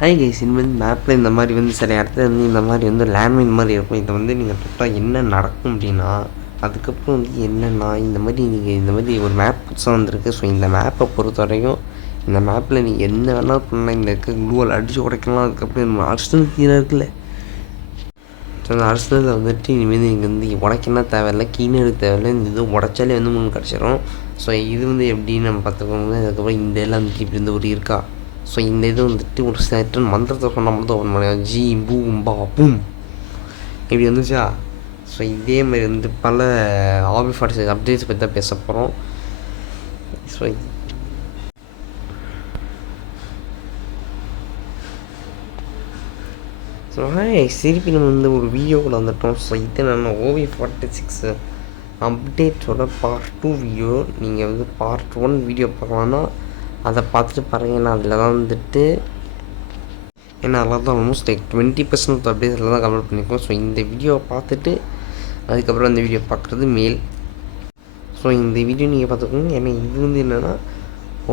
Hi guys, இந்த வந்து மேப்பில் இந்த மாதிரி வந்து சில இடத்துல வந்து இந்த மாதிரி வந்து லேண்ட்மைன் மாதிரி இருக்கும். இதை வந்து நீங்கள் தொட்டால் என்ன நடக்கும் அப்படின்னா, அதுக்கப்புறம் வந்து என்னென்னா இந்த மாதிரி நீங்கள் இந்த மாதிரி ஒரு மேப் புதுசாக வந்திருக்கு. ஸோ இந்த மேப்பை பொறுத்த வரைக்கும் இந்த மேப்பில் நீங்கள் என்ன வேணால் பண்ணலாம். இந்த இருக்க க்ளூவல் அடித்து உடைக்கலாம். அதுக்கப்புறம் நம்ம அர்ஸ்னல் கீழே இருக்குல்ல, ஸோ அந்த அர்ஸ்னலில் வந்துட்டு இனிமேல் நீங்கள் வந்து உடைக்கணும் தேவையில்லை, கீழே எடுக்க தேவையில்லை. இந்த இது உடைச்சாலே வந்து உங்களுக்கு கிடச்சிரும். ஸோ இது வந்து எப்படின்னு நம்ம பார்த்துக்கோங்க. அதுக்கப்புறம் இந்த எல்லாம் வந்துட்டு இப்படி இந்த ஒரு இருக்கா. ஸோ இந்த இது வந்துட்டு ஒரு சர்டன் மந்திரத்தை சொன்னால் மட்டும் ஓப்பன் பண்ணுவோம். ஜி பூம் பா பூம் இப்படி வந்துச்சா. ஸோ இதே மாதிரி வந்து பல RB46 அப்டேட்ஸ் பற்றி தான் பேச போகிறோம். ஸோ திருப்பி நம்ம வந்து ஒரு வீடியோக்குள்ள வந்துட்டோம். ஸோ இது நான் OB46 அப்டேட்டோட பார்ட் 2 வீடியோ. நீங்கள் வந்து பார்ட் 1 வீடியோ பார்க்கலான்னா அதை பார்த்துட்டு பாருங்கள். நான் அதில் தான் வந்துட்டு ஏன்னா அதில் தான் ஆல்மோஸ்ட் லைக் 20% அப்டேட்ஸில் தான் கம்ப்ளீட் பண்ணியிருக்கோம். ஸோ இந்த வீடியோவை பார்த்துட்டு அதுக்கப்புறம் இந்த வீடியோ பார்க்குறது மேல். ஸோ இந்த வீடியோ நீங்கள் பார்த்துக்கோங்க. ஏன்னா இது வந்து என்னென்னா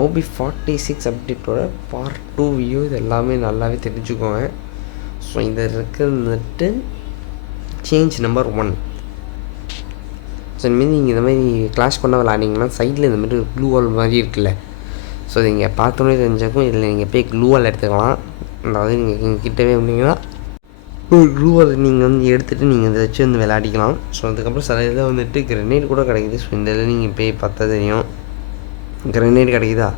OB46 அப்டேட்டோட பார்ட் 2 வீடியோ. இது எல்லாமே நல்லாவே தெரிஞ்சுக்கோங்க. ஸோ இதில் இருக்கிறது வந்துட்டு சேஞ்ச் நம்பர் 1. ஸோ இந்தமாரி நீங்கள் இந்த மாதிரி கிளாஷ் பண்ண விளாண்டிங்கன்னா சைடில் இந்த மாதிரி ஒரு ப்ளூ வால் மாதிரி இருக்குல்ல. ஸோ நீங்கள் பார்த்தோன்னே தெரிஞ்சாக்கும். இதில் நீங்கள் போய் க்ளூ வால் எடுத்துக்கலாம். அதாவது நீங்கள் எங்கள் கிட்டவே வந்தீங்கன்னா ஒரு க்ளூ வால் நீங்கள் வந்து எடுத்துகிட்டு நீங்கள் இதை வச்சு வந்து விளையாடிக்கலாம். ஸோ அதுக்கப்புறம் சில இதில் வந்துட்டு கிரனேட் கூட கிடைக்குது. ஸோ இந்த இதில் நீங்கள் போய் பார்த்தா தெரியும் கிரனேட் கிடைக்குதா.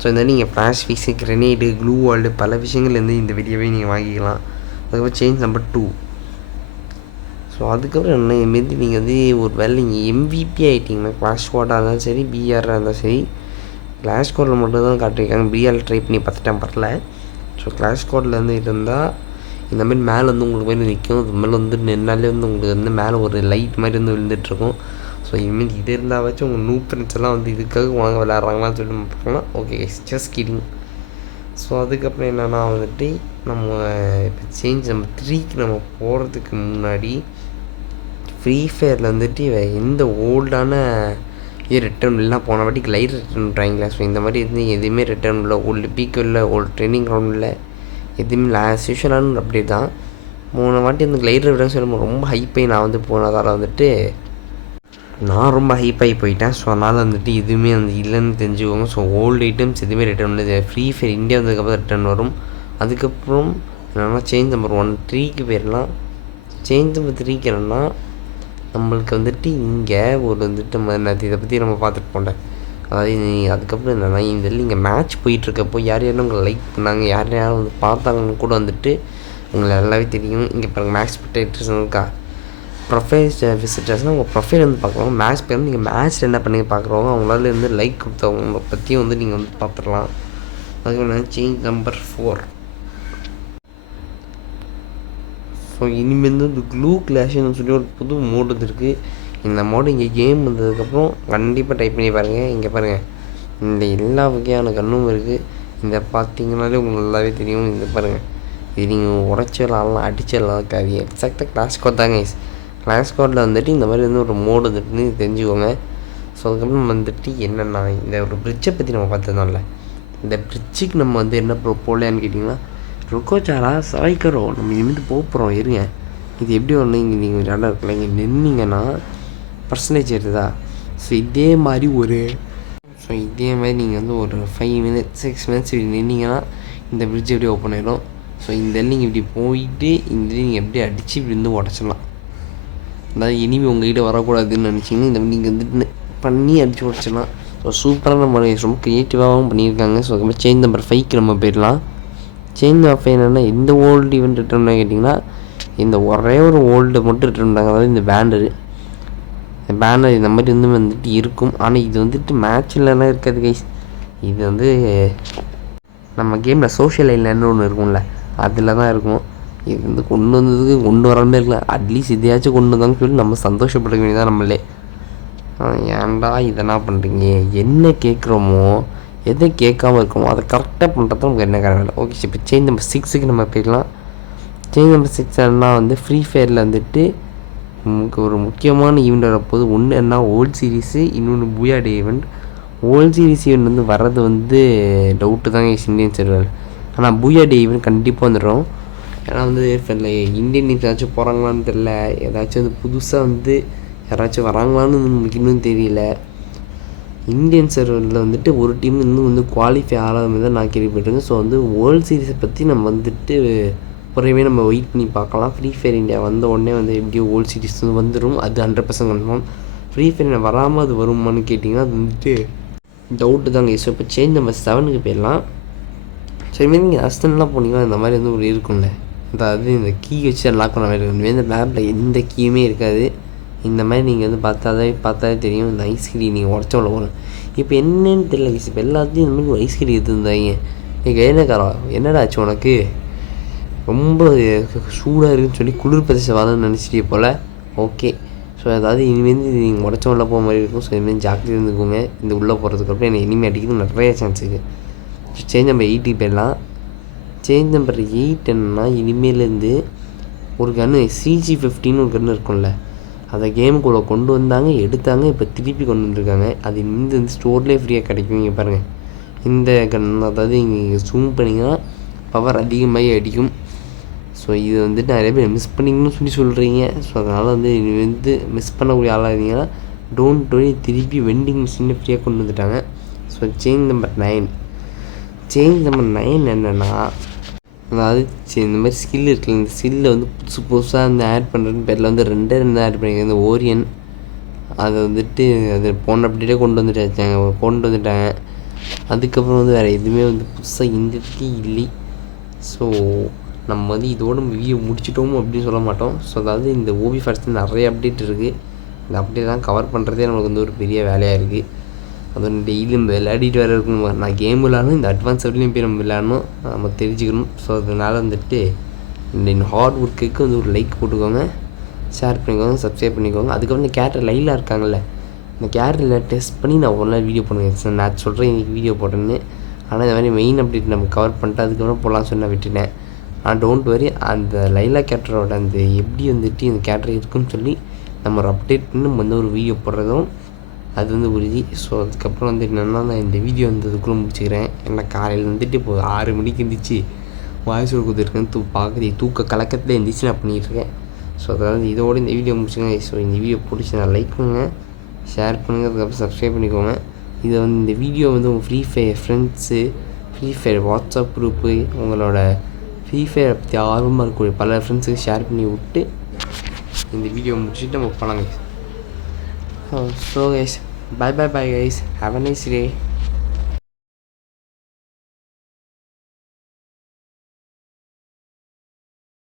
ஸோ இந்த நீங்கள் flash freeze, grenade, gloo wall பல விஷயங்கள்லேருந்து இந்த வீடியோவே நீங்கள் வாங்கிக்கலாம். அதுக்கப்புறம் சேஞ்ச் நம்பர் 2. ஸோ அதுக்கப்புறம் என்ன மாரி நீங்கள் வந்து ஒரு வேலை நீங்கள் MVP ஆகிட்டிங்கன்னா கிளாஷ் ஸ்குவாடாக இருந்தாலும் சரி, BRஆக இருந்தாலும் சரி, கிளாஷ் ஸ்குவாடில் மட்டும் தான் காட்டியிருக்காங்க. BR ட்ரை பண்ணி பார்த்துட்டேன், வரல. ஸோ கிளாஷ் ஸ்குவாடில் வந்து இருந்தால் இந்தமாரி மேலே வந்து உங்களுக்கு போய் நிற்கும். அது மேலே வந்து நின்னாலே வந்து உங்களுக்கு வந்து மேலே ஒரு லைட் மாதிரி வந்து விழுந்துட்டுருக்கும். ஸோ இனிமேல் இது இருந்தால் வச்சு உங்கள் நியூ ஃப்ரெண்ட்ஸ் எல்லாம் வந்து இதுக்காக வாங்க விளையாடுறாங்களான்னு சொல்லி பார்க்கலாம். Okay, just kidding. ஸோ அதுக்கப்புறம் என்னென்னா வந்துட்டு நம்ம இப்போ சேஞ்ச் நம்பர் 3க்கு நம்ம போகிறதுக்கு முன்னாடி ஃப்ரீ ஃபயரில் வந்துட்டு எந்த ஓல்டான இது ரிட்டர்ன் இல்லைனா போன வாட்டிக்கு லைட் ரிட்டர்ன் விட்றாங்களா. ஸோ இந்த மாதிரி இருந்து எதுவுமே ரிட்டர்ன் இல்லை, ஓல்டு பீக் இல்லை, ஓல்டு ட்ரைனிங் கிரவுண்ட் இல்லை, எதுவுமே இல்லை. ஆஸ் யூஷுவலான அப்டேட் தான். 3 வாட்டி வந்து லைட் ரிட்டர்ன் சொல்லி ரொம்ப ஹைப்பாகி நான் வந்து போனதால் வந்துட்டு நான் ரொம்ப ஹைப்பாகி போயிட்டேன். ஸோ அதனால் வந்துட்டு எதுவுமே வந்து இல்லைன்னு தெரிஞ்சுக்கோங்க. ஸோ ஓல்டு ஐட்டம்ஸ் எதுவுமே ரிட்டர்ன் இல்லை. ஃப்ரீ ஃபயர் இந்தியா வந்ததுக்கப்புறம் ரிட்டர்ன் வரும். அதுக்கப்புறம் என்னென்னா சேஞ்ச் நம்பர் 1 3க்கு போயிடலாம். சேஞ்ச் நம்பர் 3க்கு என்னென்னா நம்மளுக்கு வந்துட்டு இங்கே ஒரு வந்துட்டு நம்ம இதை பற்றி நம்ம பார்த்துட்டு போண்டேன். அதாவது அதுக்கப்புறம் என்னென்னா இந்த இங்கே மேட்ச் போயிட்டுருக்கப்போ யார் யாரும் உங்களை லைக் பண்ணாங்க, யார் யாரும் வந்து பார்த்தாங்கன்னு கூட வந்துட்டு உங்களை நல்லாவே தெரியும். இங்கே பாருங்கள் மேட்ச் ஸ்பெக்டேட்டர்ஸ் இருக்கா, ப்ரொஃபைல் விசிட்டர்ஸ்னால் உங்கள் ப்ரொஃபைல் வந்து பார்க்கலாம். மேட்ச் பேர் நீங்கள் மேட்ச்சில் என்ன பண்ணி பார்க்குறவங்க அவங்களால இருந்து லைக் கொடுத்தவங்க பற்றியும் வந்து நீங்கள் வந்து பார்த்துடலாம். அதுக்கப்புறம் சேஞ்ச் நம்பர் 4. ஸோ இனிமேல் வந்து க்ளூ கிளாஷ்னு சொல்லி ஒரு புது மோடு வந்துருக்கு. இந்த மோடு இங்கே கேம் வந்ததுக்கப்புறம் கண்டிப்பாக டைப் பண்ணி பாருங்கள். இங்கே பாருங்கள், இந்த எல்லா வகையான கன்னும் இருக்குது. இந்த பார்த்தீங்கன்னாலே உங்களுக்கு நல்லாவே தெரியும். இந்த பாருங்கள், இது நீங்கள் உடச்சலாம் அடிச்சிடலாம் இருக்காது. எக்ஸாக்டாக கிளாஷ் கோட் தாங்க. கிளாஷ் கோடில் வந்துட்டு இந்த மாதிரி வந்து ஒரு மோடு வந்துட்டு தெரிஞ்சுக்கோங்க. ஸோ அதுக்கப்புறம் வந்துட்டு என்னென்னா இந்த ஒரு பிரிட்ஜை பற்றி நம்ம பார்த்ததுனால இந்த பிரிட்ஜுக்கு நம்ம வந்து என்ன போகலையான்னு கேட்டிங்கன்னா ருக்கோச்சாரா சாய்க்கரோ நம்ம இனிமேல் போகிறோம். இருங்க, இது எப்படி ஒன்று இங்கே நீங்கள் இடம் இருக்குல்ல, இங்கே நின்னீங்கன்னா பர்சன்டேஜ் எடுத்ததா. ஸோ இதே மாதிரி நீங்கள் வந்து ஒரு 5 minutes 6 minutes இப்படி நின்னீங்கன்னா இந்த பிரிட்ஜ் எப்படி ஓப்பன் ஆகிடும். ஸோ இந்த நீங்கள் இப்படி போயிட்டு இந்த நீங்கள் எப்படி அடித்து இப்படி வந்து உடச்சிடலாம். அதாவது இனிமேல் உங்கள்கிட்ட வரக்கூடாதுன்னு நினச்சிங்கன்னா இந்த நீங்கள் வந்துட்டு பண்ணி அடித்து உடச்சிடலாம். ஸோ சூப்பராக நம்ம ரொம்ப க்ரியேட்டிவாகவும் பண்ணியிருக்காங்க. ஸோ அதுக்கப்புறம் சேஞ்ச் நம்பர் 5க்கு நம்ம போயிடலாம். சேஞ்ச் நம்பர் 5 என்னென்னா இந்த ஓல்டு ஈவெண்ட் ரிட்டர்ன் கேட்டிங்கன்னா இந்த ஒரே ஒரு ஓல்டு மட்டும் ரிட்டர்ன் பண்ணாங்க. அதாவது இந்த பேனர் இந்த மாதிரி வந்துட்டு இருக்கும். ஆனால் இது வந்துட்டு மேட்ச்லலாம் இருக்காது கைஸ். இது வந்து நம்ம கேமில் சோஷியல் ஐலன்னு ஒன்று இருக்கும்ல, அதில் தான் இருக்கும். இது வந்து கொண்டு வந்ததுக்கு கொண்டு வராமல் இருக்கலாம். அட்லீஸ்ட் இதையாச்சும் கொண்டு வந்தாங்கன்னு சொல்லி நம்ம சந்தோஷப்பட வேண்டியதான் நம்மளே. ஏன்டா இதெல்லாம் பண்ணுறீங்க, என்ன கேட்குறோமோ எதை கேட்காமல் இருக்கோமோ அதை கரெக்டாக பண்ணுறது நமக்கு என்ன வேலை. ஓகே, இப்போ சேஞ்ச் நம்பர் 6க்கு நம்ம போயிடலாம். சேஞ்ச் நம்பர் 6 என்ன வந்து ஃப்ரீ ஃபயரில் வந்துட்டு நமக்கு ஒரு முக்கியமான ஈவெண்ட் வரப்போது. ஒன்று என்ன ஓல்ட் சீரீஸு, இன்னொன்று பூயாடி ஈவெண்ட். ஓல்ட் சீரீஸ் ஈவெண்ட் வந்து வர்றது வந்து டவுட்டு தாங்க இந்தியன் சர்வர். ஆனால் பூயா டே ஈவெண்ட் கண்டிப்பாக வந்துடும். ஏன்னா வந்து இந்தியன் டீம்ஸ் ஏதாச்சும் போகிறாங்களான்னு தெரில, ஏதாச்சும் வந்து புதுசாக வந்து யாராச்சும் வராங்களான்னு நமக்கு இன்னும் தெரியல. இந்தியன் சர்வரில் வந்துட்டு ஒரு டீம் இன்னும் வந்து குவாலிஃபை ஆகாத மாதிரி தான் நான் கேள்விப்பட்டிருக்கேன். ஸோ வந்து வேர்ல்டு சீரிஸை பற்றி நம்ம வந்துட்டு குறைவே நம்ம வெயிட் பண்ணி பார்க்கலாம். ஃப்ரீ ஃபயர் இந்தியா வந்த உடனே வந்து எப்படியோ வேர்ல்டு சீரிஸ் வந்துடும், அது 100% கன்ஃபார்ம். ஃப்ரீ ஃபயர் வராமல் அது வருமானு கேட்டிங்கன்னா அது வந்துட்டு டவுட்டு தாங்க. ஸோ இப்போ சேஞ்ச் நம்பர் 7க்கு போயிடலாம். ஸோ இதுமாரி நீங்கள் அஸ்டன்லாம் போனீங்கன்னா இந்த மாதிரி வந்து ஒரு இருக்கும்ல, அதாவது இந்த கீ வச்சு லாக் பண்ண மாதிரி இருக்கும். இந்த மேப்பில் எந்த கீயுமே இருக்காது. இந்த மாதிரி நீங்கள் வந்து பார்த்தாலே தெரியும். இந்த ஐஸ்கிரி நீங்கள் உடச்சவள போகணும். இப்போ என்னன்னு தெரியல, இப்போ எல்லாத்தையும் இந்த மாதிரி ஒரு ஐஸ்கிரி எடுத்துருந்தாங்க. எங்கள் கையிலக்காரா என்னடா ஆச்சு உனக்கு, ரொம்ப சூடாக இருக்குன்னு சொல்லி குளிர் பிரதேசம் வரணும்னு நினச்சிட்டே போல். ஓகே, ஸோ அதாவது இனிமேல் நீங்கள் உடச்சவள போக மாதிரி இருக்கும். ஸோ இனிமேல் ஜாக்கிரதை இருந்துக்கோங்க. இந்த உள்ளே போகிறதுக்கப்புறம் என்னை இனிமேல் அடிக்கிறது நிறைய சான்ஸ் இருக்குது. சேஞ்ச் நம்பர் 8க்கு போயிடலாம். சேஞ்ச் நம்பர் 8 என்னன்னா, இனிமேலேருந்து ஒரு கன்று CG-15 ஒரு கன்று இருக்கும்ல, அதை கேமுக்குள்ளே கொண்டு வந்தாங்க, எடுத்தாங்க, இப்போ திருப்பி கொண்டு வந்துருக்காங்க. அது இந்த ஸ்டோர்லேயே ஃப்ரீயாக கிடைக்கும். இங்கே பாருங்கள், இந்த கன், அதாவது இங்கே ஜூம் பண்ணிங்கன்னா பவர் அதிகமாகி அடிக்கும். ஸோ இது வந்துட்டு நிறைய பேர் மிஸ் பண்ணிங்கன்னு சொல்கிறீங்க. ஸோ அதனால் வந்து இது வந்து மிஸ் பண்ணக்கூடிய ஆளாக இருந்தீங்கன்னா டோன்ட் வரி, திருப்பி வெண்டிங் மிஷினை ஃப்ரீயாக கொண்டு வந்துட்டாங்க. ஸோ சேஞ்ச் நம்பர் 9 என்னென்னா, அதாவது இந்த மாதிரி ஸ்கில் இருக்குல்ல, இந்த ஸ்கில்லை வந்து புதுசாக வந்து ஆட் பண்ணுறதுன்னு பேரில் வந்து 2 ஆட் பண்ணியிருக்காங்க. இந்த ஓரியன் அதை வந்துட்டு அது போன அப்டேட்டே கொண்டு வந்துட்டாங்க. அதுக்கப்புறம் வந்து வேறு எதுவுமே வந்து புதுசாக இந்ததுக்கே இல்லை. ஸோ நம்ம வந்து இதோட வீடியோ முடிச்சிட்டோம் அப்படின்னு சொல்ல மாட்டோம். ஸோ அதாவது இந்த ஓபி ஃபர்ஸ்ட்டு நிறைய அப்டேட் இருக்குது. இந்த அப்டேட்லாம் கவர் பண்ணுறதே நமக்கு வந்து ஒரு பெரிய வேலையாக இருக்குது. அதுவும் டெய்லி நம்ம விளையாடிட்டு வேறு இருக்கணும். நான் கேம் விளையாடணும், இந்த அட்வான்ஸ் லெவல்லையும் போய் நம்ம விளையாடணும், நம்ம தெரிஞ்சுக்கணும். ஸோ அதனால் வந்துட்டு இந்த ஹார்ட் ஒர்க்குக்கு வந்து ஒரு லைக் போட்டுக்கோங்க, ஷேர் பண்ணிக்கோங்க, சப்ஸ்கிரைப் பண்ணிக்கோங்க. அதுக்கப்புறம் இந்த கேரக்டர் லைலாக இருக்காங்கல்ல, இந்த கேரக்டரில் டெஸ்ட் பண்ணி நான் ஒரு நாள் வீடியோ பண்ணுவேன். நான் சொல்கிறேன் இன்றைக்கி வீடியோ போட்டேன்னு, ஆனால் இந்த மாதிரி மெயின் அப்டேட் நம்ம கவர் பண்ணிட்டு அதுக்கப்புறம் போகலான்னு சொன்னால் விட்டுட்டேன். ஆனால் டோன்ட் வரி, அந்த லைலா கேரக்டரோட அந்த எப்படி வந்துட்டு இந்த கேரக்டர் இருக்குன்னு சொல்லி நம்ம ஒரு அப்டேட் பண்ணி நம்ம வந்து ஒரு வீடியோ போடுறதும் அது வந்து உறுதி. ஸோ அதுக்கப்புறம் வந்து என்னென்னா, நான் இந்த வீடியோ வந்ததுக்குள்ளே முடிச்சுக்கிறேன். ஏன்னா காலையில் வந்துட்டு இப்போ 6 மணிக்கு இருந்துச்சு வாய்ஸ் ஒரு கொடுத்துருக்கேன். தூக்க கலக்கத்தில் இருந்துச்சு நான் பண்ணிகிட்ருக்கேன். ஸோ அதாவது இதோடு இந்த வீடியோ முடிச்சுங்க. ஸோ இந்த வீடியோ பிடிச்சி நான் லைக் பண்ணுங்கள், ஷேர் பண்ணுங்கள், அதுக்கப்புறம் சப்ஸ்கிரைப் பண்ணிக்கோங்க. இதை வந்து இந்த வீடியோ வந்து உங்கள் free fire friends, free fire WhatsApp group, உங்களோட ஃப்ரீ ஃபயரை பற்றி ஆர்வமாக இருக்கக்கூடிய பல ஃப்ரெண்ட்ஸுக்கு ஷேர் பண்ணி விட்டு இந்த வீடியோ முடிச்சுட்டு நம்ம போகலாங்க. So guys, bye guys, have a nice day.